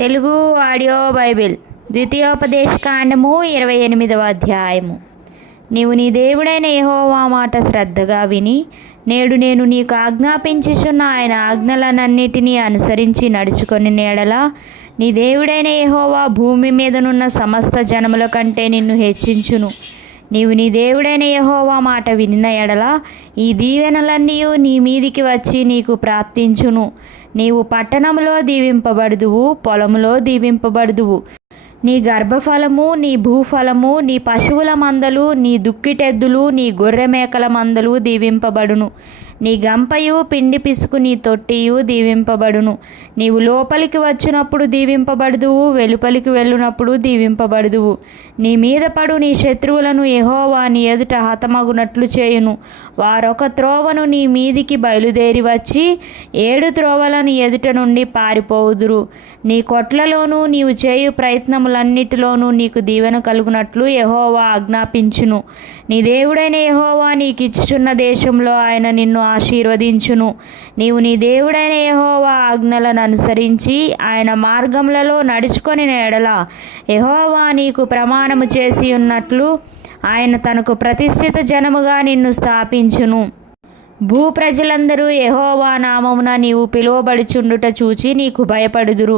Telugu audio Bible ద్వితీయోపదేశకాండము 28వ అధ్యాయము. నీవు నీ దేవుడైన యెహోవా మాట శ్రద్ధగా విని నేడు నేను నీకు ఆజ్ఞాపించుచున్న ఆయన ఆజ్ఞలనన్నిటినీ అనుసరించి నడుచుకొని ఎడల నీ దేవుడైన యెహోవా భూమి మీదనున్న సమస్త జనముల కంటే నిన్ను హెచ్చించును. నీవు నీ దేవుడైన యెహోవా మాట వినిన ఎడల ఈ దీవెనలన్నీ నీ మీదికి వచ్చి నీకు ప్రాప్తించును. నీవు పట్టణములో దీవింపబడుదువు, పొలములో దీవింపబడుదువు. నీ గర్భఫలము, నీ భూఫలము, నీ పశువుల మందలు, నీ దుక్కిటెద్దులు, నీ గొర్రె మేకల మందలు దీవింపబడును. నీ గంపయు పిండి పిసుకు నీ తొట్టియు దీవింపబడును. నీవు లోపలికి వచ్చినప్పుడు దీవింపబడుదువు, వెలుపలికి వెళ్ళునప్పుడు దీవింపబడుదువు. నీ మీద పడు నీ శత్రువులను యెహోవా నీ ఎదుట హతమగునట్లు చేయును. వారొక త్రోవను నీ మీదికి బయలుదేరి వచ్చి 7 త్రోవలను ఎదుట నుండి పారిపోవుదురు. నీ కొట్లలోనూ నీవు చేయు ప్రయత్నములన్నిటిలోనూ నీకు దీవెన కలుగునట్లు యెహోవా ఆజ్ఞాపించును. నీ దేవుడైన యెహోవా నీకిచ్చుచున్న దేశంలో ఆయన నిన్ను ఆశీర్వదించును. నీవు నీ దేవుడైన యెహోవా ఆజ్ఞలను అనుసరించి ఆయన మార్గములలో నడుచుకొని ఎడల యెహోవా నీకు ప్రమాణము చేసి ఉన్నట్లు ఆయన తనకు ప్రతిష్ఠిత జనముగా నిన్ను స్థాపించును. భూప్రజలందరూ యెహోవా నామమున నీవు పిలువబడుచుండుట చూచి నీకు భయపడుదురు.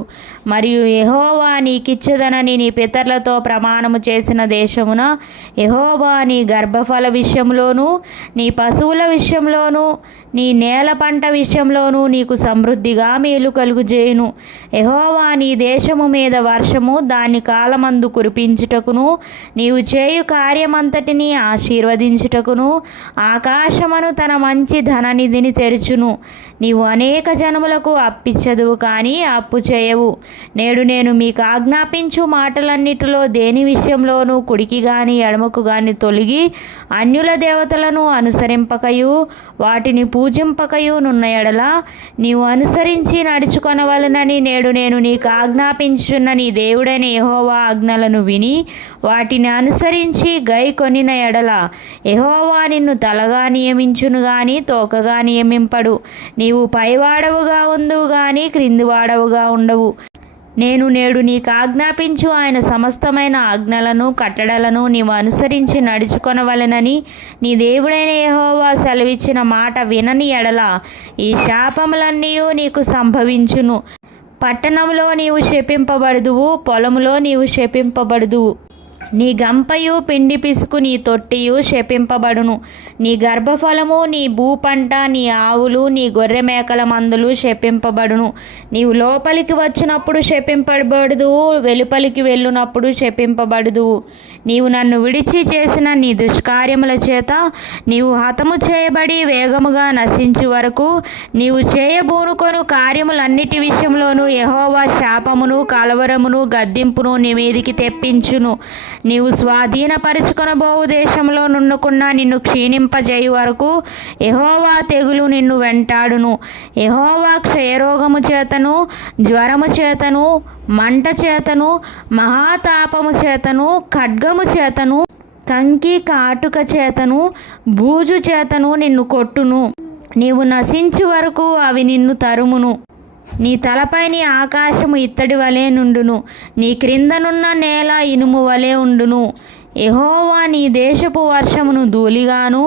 మరియు యెహోవా నీకిచ్చుదనని నీ పితరులతో ప్రమాణము చేసిన దేశమున యెహోవా నీ గర్భఫల విషయంలోనూ, నీ పశువుల విషయంలోనూ, నీ నేల పంట విషయంలోనూ నీకు సమృద్ధిగా మేలు కలుగుజేయును. యెహోవా నీ దేశము మీద వర్షము దాని కాలమందు కురిపించుటకును, నీవు చేయు కార్యమంతటిని ఆశీర్వదించుటకును ఆకాశమును తన మంచి ధననిధిని తెరుచును. నీవు అనేక జనములకు అప్పిచ్చదువు కానీ అప్పు చేయవు. నేడు నేను మీకు ఆజ్ఞాపించు మాటలన్నిటిలో దేని విషయంలోనూ కుడికి గాని ఎడమకు గాని తొలగి అన్యుల దేవతలను అనుసరింపకయు వాటిని పూజింపకయు నున్న ఎడల నీవు అనుసరించి నడుచుకొనవలనని నేడు నేను నీకు ఆజ్ఞాపించుచున్న నీ దేవుడైన యెహోవా ఆజ్ఞలను విని వాటిని అనుసరించి గై కొనిన ఎడల యెహోవా నిన్ను తలగా నియమించును గాని తోకగా నియమింపడు. నీవు పైవాడవుగా ఉందువు గాని క్రిందివాడవుగా ఉండవు. నేను నేడు నీకు ఆజ్ఞాపించు ఆయన సమస్తమైన ఆజ్ఞలను కట్టడలను నీవు అనుసరించి నడుచుకొనవలెనని నీ దేవుడైన యెహోవా సెలవిచ్చిన మాట వినని ఎడల ఈ శాపములన్నీ నీకు సంభవించును. పట్టణంలో నీవు శపింపబడుదువు, పొలములో నీవు శపింపబడుదువు. నీ గంపయు పిండి పిసుకు నీ తొట్టియు శపింపబడును. నీ గర్భఫలము, నీ భూపంట, నీ ఆవులు, నీ గొర్రె మేకల మందులు శపింపబడును. నీవు లోపలికి వచ్చినప్పుడు శపింపబడుదువు, వెలుపలికి వెళ్ళునప్పుడు శపింపబడుదువు. నీవు నన్ను విడిచి చేసిన నీ దుష్కార్యముల చేత నీవు హతము చేయబడి వేగముగా నశించు వరకు నీవు చేయబూనుకొను కార్యములన్నిటి విషయంలోనూ యెహోవా శాపమును, కలవరమును, గద్దింపును నీ మీదికి తెప్పించును. నీవు స్వాధీనపరుచుకొనబోవు దేశంలో నుండుకున్న నిన్ను క్షీణింపజేయు వరకు యెహోవా తెగులు నిన్ను వెంటాడును. యెహోవా క్షయరోగము చేతను, జ్వరము చేతను, మంట చేతను, మహాతాపము చేతను, ఖడ్గము చేతను, కంకి కాటుక చేతను, బూజు చేతను నిన్ను కొట్టును. నీవు నశించు వరకు అవి నిన్ను తరుమును. నీ తలపైని ఆకాశము ఇత్తడి వలె నుండును, నీ క్రిందనున్న నేల ఇనుము వలె ఉండును. యెహోవా నీ దేశపు వర్షమును ధూళిగాను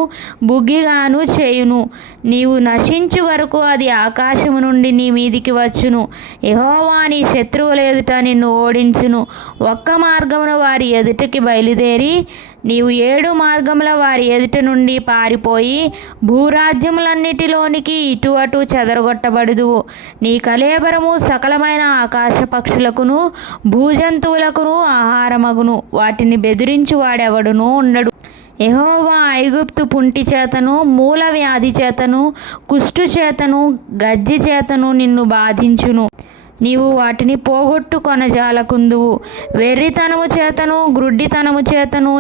బుగ్గిగాను చేయును. నీవు నశించు వరకు అది ఆకాశము నుండి నీ మీదికి వచ్చును. యెహోవా నీ శత్రువుల ఎదుట నిన్ను ఓడించును. ఒక్క మార్గమున వారి ఎదుటకి బయలుదేరి నీవు 7 మార్గముల వారి ఎదుట నుండి పారిపోయి భూరాజ్యములన్నిటిలోనికి ఇటు అటు చెదరగొట్టబడుదువు. నీ కళేబరము సకలమైన ఆకాశ పక్షులకును భూజంతువులకును ఆహారమగును. వాటిని బెదిరించు వాడెవడునూ ఉండడు. యెహోవా ఐగుప్తు పుంటి చేతను, మూల వ్యాధి చేతను, కుష్టు చేతను, గజ్జి చేతను నిన్ను బాధించును. నీవు వాటిని పోగొట్టు కొనజాలకుందువు. వెర్రితనము చేతను, గ్రుడ్డితనము చేతను,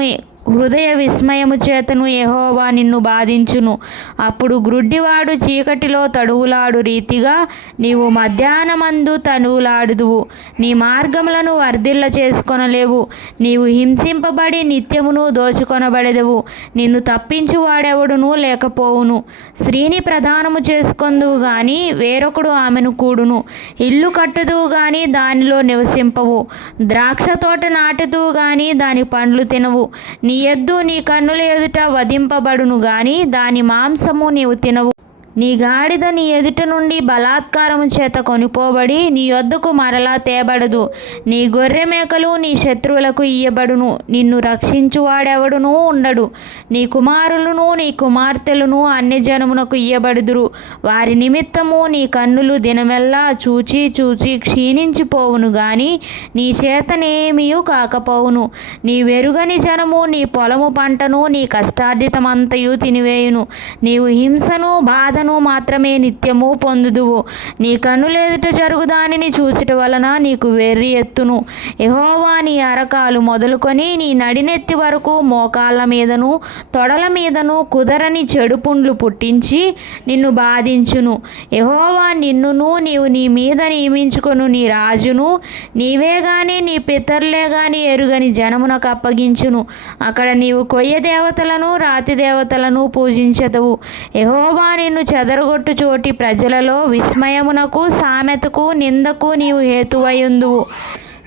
హృదయ విస్మయము చేతను యెహోవా నిన్ను బాధించును. అప్పుడు గ్రుడ్డివాడు చీకటిలో తడువులాడు రీతిగా నీవు మధ్యాహ్నమందు తనువులాడుదువు. నీ మార్గములను వర్ధిల్ల చేసుకొనలేవు. నీవు హింసింపబడి నిత్యమును దోచుకొనబడెదవు. నిన్ను తప్పించువాడెవడునూ లేకపోవును. స్త్రీని ప్రధానము చేసుకొందువు గాని వేరొకడు ఆమెను కూడును. ఇల్లు కట్టుదువు గాని దానిలో నివసింపవు. ద్రాక్ష తోట నాటుదువు గాని దాని పండ్లు తినవు. నీ ఎద్దు నీ కన్నుల ఎదుట వధింపబడును గాని దాని మాంసము నీవు తినవు. నీ గాడిద నీ ఎదుట నుండి బలాత్కారము చేత కొనిపోబడి నీ యొద్దకు మరలా తేబడదు. నీ గొర్రె మేకలు నీ శత్రువులకు ఇయ్యబడును. నిన్ను రక్షించువాడెవడునూ ఉండడు. నీ కుమారులను నీ కుమార్తెలను అన్యజనమునకు ఇయ్యబడుదురు. వారి నిమిత్తము నీ కన్నులు దినమెల్లా చూచి చూచి క్షీణించిపోవును గాని నీ చేతనేమియూ కాకపోవును. నీ వెరుగని జనము నీ పొలము పంటను నీ కష్టార్జితమంతయు తినివేయును. నీవు హింసను బాధను మాత్రమే నిత్యము పొందుదువు. నీ కన్నులెదుట జరుగు దానిని చూచుట వలన నీకు వెర్రి ఎత్తును. యెహోవా నీ అరకాలు మొదలుకొని నీ నడినెత్తి వరకు మోకాళ్ళ మీదను తొడల మీదను కుదరని చెడు పుండ్లు పుట్టించి నిన్ను బాధించును. యెహోవా నిన్నును నీవు నీ మీద నియమించుకొను నీ రాజును నీవే గాని నీ పితరులే గాని ఎరుగని జనమునకు అప్పగించును. అక్కడ నీవు కొయ్య దేవతలను రాతి దేవతలను పూజించదవు. యెహోవా నిన్ను చెదరగొట్టు చోటి ప్రజలలో విస్మయమునకు సామెతకు నిందకు నీవు హేతువయుందువు.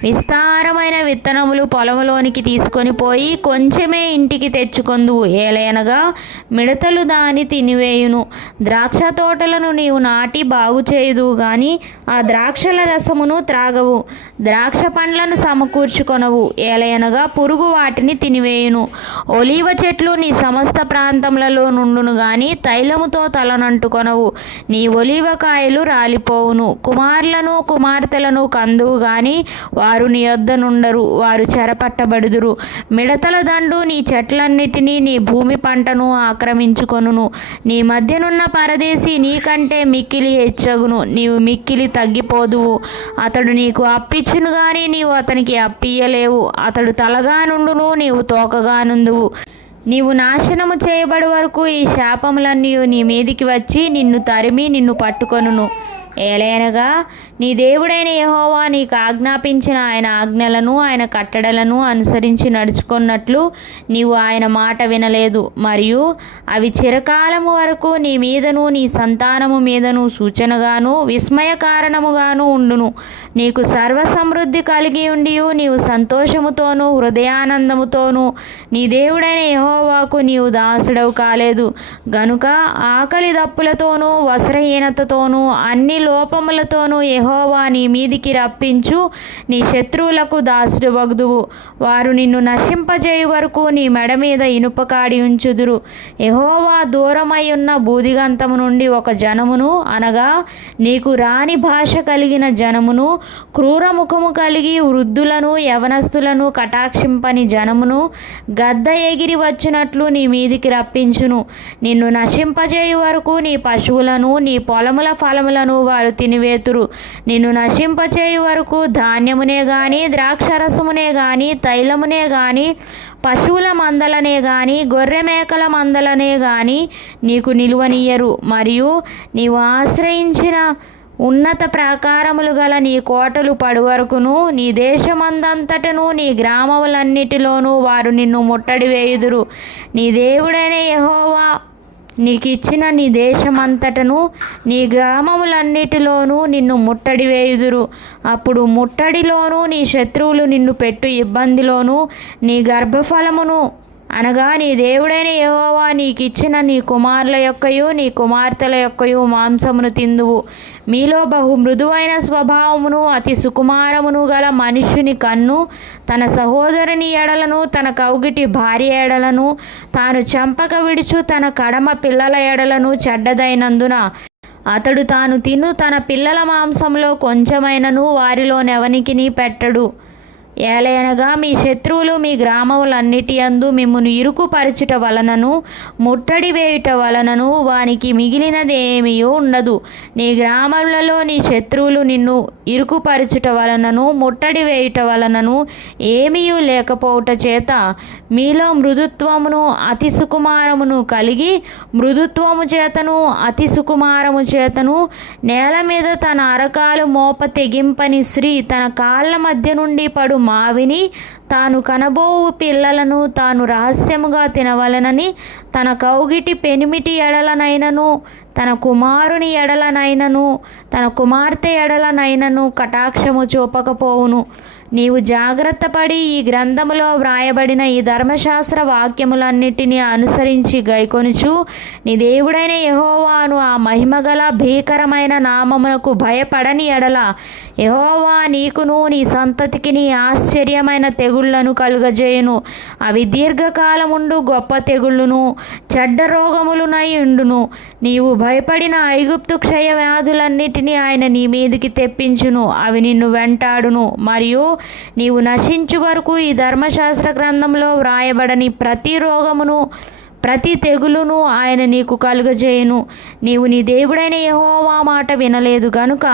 విస్తారమైన విత్తనములు పొలములోనికి తీసుకొని పోయి కొంచెమే ఇంటికి తెచ్చుకొందువు. ఏలయనగా మిడతలు దాని తినివేయును. ద్రాక్ష తోటలను నీవు నాటి బాగు చేయుదువు గాని ఆ ద్రాక్షల రసమును త్రాగవు. ద్రాక్ష పండ్లను సమకూర్చుకొనవు. ఏలయనగా పురుగు వాటిని తినివేయును. ఒలీవ చెట్లు నీ సమస్త ప్రాంతములలో నుండును గాని తైలముతో తలనంటుకొనవు. నీ ఒలీవ కాయలు రాలిపోవును. కుమారులను కుమార్తెలను కందువు గాని వారు నీ యొద్ద నుండరు. వారు చెరపట్టబడుదురు. మిడతల దండు నీ చెట్లన్నిటినీ నీ భూమి పంటను ఆక్రమించుకొనును. నీ మధ్యనున్న పరదేశి నీకంటే మిక్కిలి హెచ్చగును. నీవు మిక్కిలి తగ్గిపోదువు. అతడు నీకు అప్పిచ్చును గాని నీవు అతనికి అప్పియ్యలేవు. అతడు తలగా నుండును, నీవు తోకగా నుండువు. నీవు నాశనము చేయబడి వరకు ఈ శాపములన్నీ నీ మీదికి వచ్చి నిన్ను తరిమి నిన్ను పట్టుకొనును. ఏలయనగా నీ దేవుడైన యెహోవా నీకు ఆజ్ఞాపించిన ఆయన ఆజ్ఞలను ఆయన కట్టడలను అనుసరించి నడుచుకున్నట్లు నీవు ఆయన మాట వినలేదు. మరియు అవి చిరకాలము వరకు నీ మీదను నీ సంతానము మీదను సూచనగాను విస్మయ కారణముగాను ఉండును. నీకు సర్వసమృద్ధి కలిగి ఉండి నీవు సంతోషముతోనూ హృదయానందముతోనూ నీ దేవుడైన యెహోవాకు నీవు దాసుడవు కాలేదు గనుక ఆకలి దప్పులతోనూ వస్త్రహీనతతోనూ అన్ని లోపములతోనూ యెహోవా నీ మీదికి రప్పించు నీ శత్రువులకు దాసుడు వగుదువు. వారు నిన్ను నశింపజేయు వరకు నీ మెడ మీద ఇనుపకాడి ఉంచుదురు. యెహోవా దూరమై ఉన్న బూదిగంతము నుండి ఒక జనమును అనగా నీకు రాని భాష కలిగిన జనమును క్రూర ముఖము కలిగి వృద్ధులను యవనస్తులను కటాక్షింపని జనమును గద్ద ఎగిరి వచ్చినట్లు నీ మీదికి రప్పించును. నిన్ను నశింపజేయు వరకు నీ పశువులను నీ పొలముల ఫలములను వారు తినివేతురు. నిన్ను నశింపచేయు వరకు ధాన్యమునే గాని ద్రాక్షరసమునే గాని తైలమునే గాని పశువుల మందలనే గాని గొర్రె మేకల మందలనే గాని నీకు నిలువనియ్యరు. మరియు నీవు ఆశ్రయించిన ఉన్నత ప్రాకారములు గల నీ కోటలు పడువరకును నీ దేశమందంతటను నీ గ్రామములన్నిటిలోనూ వారు నిన్ను ముట్టడి వేయుదురు. నీ దేవుడైన యెహోవా నీకిచ్చిన నీ దేశమంతటను నీ గ్రామములన్నిటిలోనూ నిన్ను ముట్టడి వేయుదురు. అప్పుడు ముట్టడిలోనూ నీ శత్రువులు నిన్ను పెట్టు ఇబ్బందిలోనూ నీ గర్భఫలమును అనగా నీ దేవుడైన యెహోవా నీకిచ్చిన నీ కుమారుల యొక్కయు నీ కుమార్తెల యొక్కయు మాంసమును తిందువు. మీలో బహు మృదువైన స్వభావమును అతి సుకుమారమును గల మనుష్యుని కన్ను తన సహోదరుని ఎడలను తన కౌగిటి భార్య ఎడలను తాను చంపక విడుచు తన కడమ పిల్లల ఎడలను చెడ్డదైనందున అతడు తాను తిను తన పిల్లల మాంసంలో కొంచెమైనను వారిలో నెవనికిని పెట్టడు. ఏలయనగా మీ శత్రువులు మీ గ్రామములన్నిటి యందు మిమ్మును ఇరుకుపరచుట వలనను ముట్టడి వేయుట వలనను వానికి మిగిలినదేమీ ఉండదు. నీ గ్రామములలో నీ శత్రువులు నిన్ను ఇరుకుపరచుట వలనను ముట్టడి వేయుట వలనను ఏమీ లేకపోవుట చేత మీలో మృదుత్వమును అతి సుకుమారమును కలిగి మృదుత్వము చేతను అతి సుకుమారము చేతను నేల మీద తన అరకాలు మోప తెగింపని స్త్రీ తన కాళ్ళ మధ్య నుండి పడు మావిని తాను కనబోవు పిల్లలను తాను రహస్యముగా తినవలెనని తన కౌగిటి పెనిమిటి ఎడలనైనను తన కుమారుని ఎడలనైనను తన కుమార్తె ఎడలనైనను కటాక్షము చూపకపోవును. నీవు జాగ్రత్తపడి ఈ గ్రంథములో వ్రాయబడిన ఈ ధర్మశాస్త్ర వాక్యములన్నిటినీ అనుసరించి గైకొనుచు నీ దేవుడైన యెహోవాను ఆ మహిమగల భీకరమైన నామమునకు భయపడని ఎడల యెహోవా నీకును నీ సంతతికి ఆశ్చర్యమైన తెగుళ్లను కలుగజేయును. అవి దీర్ఘకాలముండు గొప్ప తెగుళ్ళును చెడ్డ రోగములునై ఉండును. నీవు భయపడిన ఐగుప్తు క్షయ వ్యాధులన్నిటినీ ఆయన నీ మీదికి తెప్పించును. అవి నిన్ను వెంటాడును. మరియు నీవు నశించు వరకు ఈ ధర్మశాస్త్ర గ్రంథంలో వ్రాయబడని ప్రతి రోగమును ప్రతి తెగులును ఆయన నీకు కలుగజేయును. నీవు నీ దేవుడైన యెహోవా మాట వినలేదు గనుక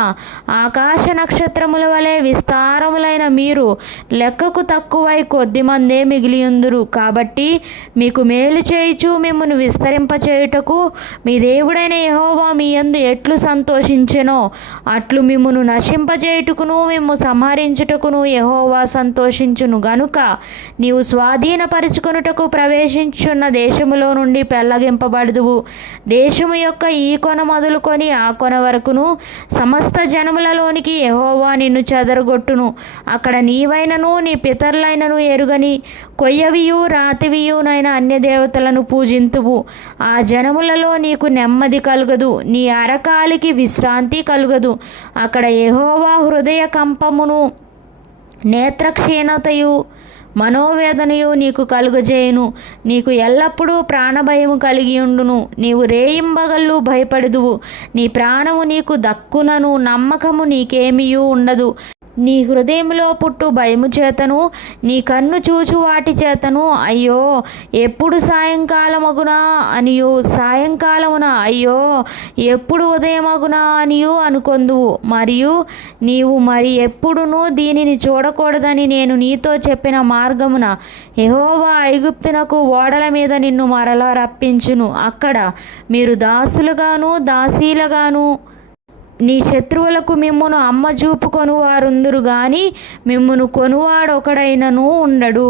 ఆకాశ నక్షత్రముల వలె విస్తారములైన మీరు లెక్కకు తక్కువై కొద్దిమందే మిగిలియుందురు. కాబట్టి మీకు మేలు చేయుచు మిమ్మును విస్తరింపచేయుటకు మీ దేవుడైన యెహోవా మీ యందు ఎట్లు సంతోషించెనో అట్లు మిమ్మును నశింపజేయుటకును మిమ్ము సంహరించుటకును యెహోవా సంతోషించును. గనుక నీవు స్వాధీనపరుచుకొనుటకు ప్రవేశించున్న దేశములో నుండి పెళ్లగింపబడుదువు. దేశము యొక్క ఈ కొన మొదలుకొని ఆ కొన వరకును సమస్త జనములలోనికి యెహోవా నిన్ను చెదరగొట్టును. అక్కడ నీవైనను నీ పితరులైనను ఎరుగని కొయ్యవియు రాతివియునైన అన్య దేవతలను పూజింతువు. ఆ జనములలో నీకు నెమ్మది కలుగదు, నీ అరకాలికి విశ్రాంతి కలుగదు. అక్కడ యెహోవా హృదయ కంపమును నేత్రక్షీణతయు మనోవేదనయు నీకు కలుగజేయును. నీకు ఎల్లప్పుడూ ప్రాణభయము కలిగి ఉండును. నీవు రేయింబగళ్ళు భయపడుదువు. నీ ప్రాణము నీకు దక్కునను, నమ్మకము నీకేమీయూ ఉండదు. నీ హృదయంలో పుట్టు భయము చేతను నీ కన్ను చూచు వాటి చేతను అయ్యో ఎప్పుడు సాయంకాలమగునా అనియు సాయంకాలమున అయ్యో ఎప్పుడు ఉదయమగునా అనియు అనుకొందువు. మరియు నీవు మరి ఎప్పుడునూ దీనిని చూడకూడదని నేను నీతో చెప్పిన మార్గమున యెహోవా ఐగుప్తునకు ఓడల మీద నిన్ను మరలా రప్పించును. అక్కడ మీరు దాసులుగాను దాసీలుగాను నీ శత్రువులకు మిమ్మును అమ్మజూపుకొను వారుందురు గాని మిమ్మును కొనువాడొకడైనను ఉండడు.